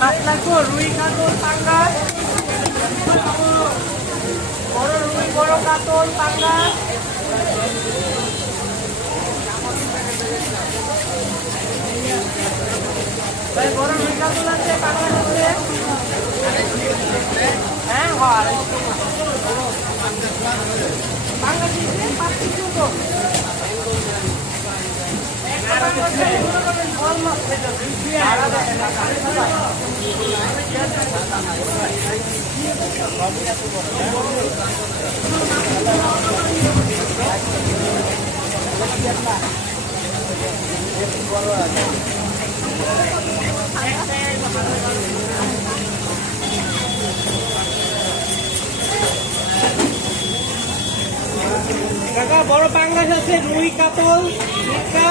মাছ লাগবো রুই কাতল পাঙ্গাস বড় রুই বড় কাতল পাঙ্গাস ভাই বড় রুই কাতল আছে পাঙ্গাস আছে হ্যাঁ হয় পাঙ্গাস দিচ্ছে 5 কিলো তো কাকা বড় পাঙ্গাস আছে রুই কাতল মিটকা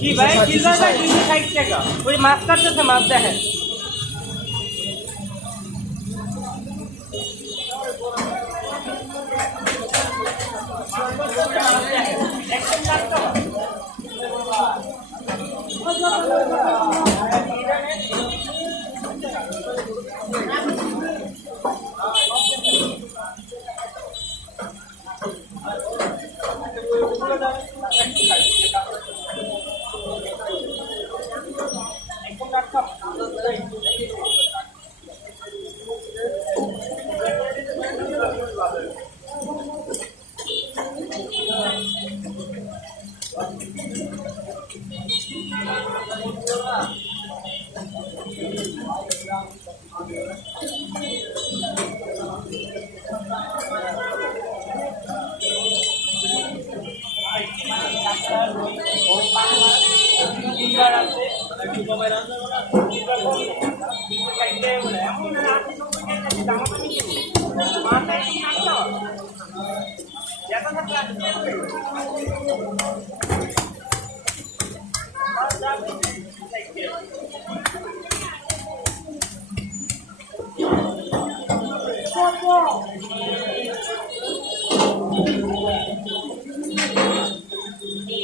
কি ভাই সিলভারটা 260 টাকা ওই মাছ কাটতেছে মাছ দেখেন